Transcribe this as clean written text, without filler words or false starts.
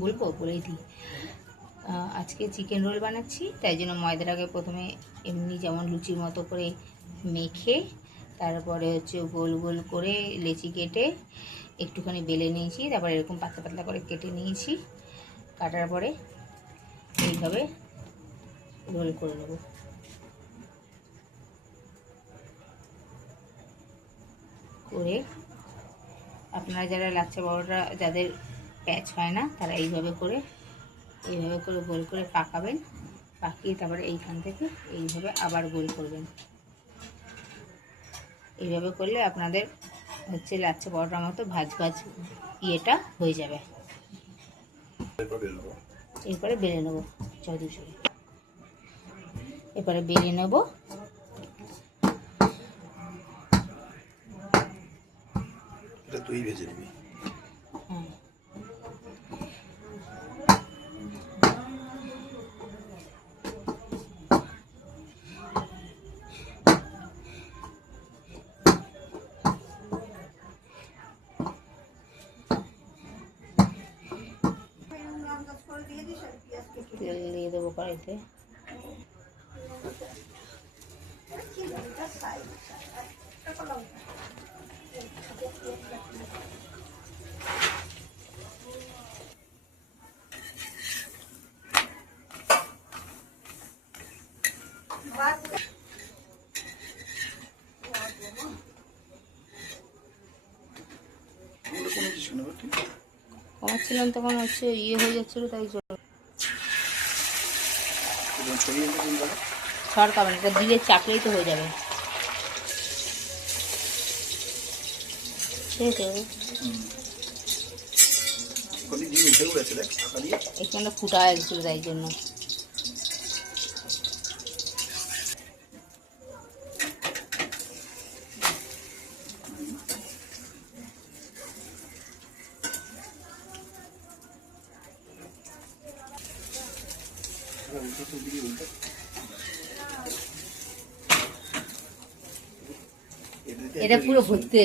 বলবো, বলেই দিই। আজকে চিকেন রোল বানাচ্ছি, তাই জন্য ময়দাটাকে প্রথমে এমনি যেমন লুচির মতো করে মেখে তারপরে হচ্ছে গোল গোল করে লেচি কেটে একটুখানি বেলে নিয়েছি, তারপরে এরকম পাতলা পাতলা করে কেটে নিয়েছি। কাটার পরে এইভাবে রোল করে নেব। করে আপনারা যারা লাচ্ছা পরোটা যাদের প্যাচ হয় না, তারা এইভাবে করে গোল করে পাকাবেন। পাকিয়ে তারপরে এইখান থেকে এইভাবে আবার গোল করবেন। এইভাবে করলে আপনাদের হচ্ছে লাচ্ছা পরোটার মতো ভাজ ভাজ ইয়েটা হয়ে যাবে। এরপরে বেলে নেবো, এরপরে বেলে নেব। তুই ভেজে নিবি। হ্যাঁ, তেল দিয়ে দেবো কড়াইতে। কমাচ্ছিলাম তখন হচ্ছে ইয়ে হয়ে যাচ্ছিল, তাই সরকাবেন, এটা দিলে চাকলেই তো হয়ে যাবে। ঠিক আছে, এখানে ফুটা গেছিল তাই জন্য। এটা পুরো ভর্তি।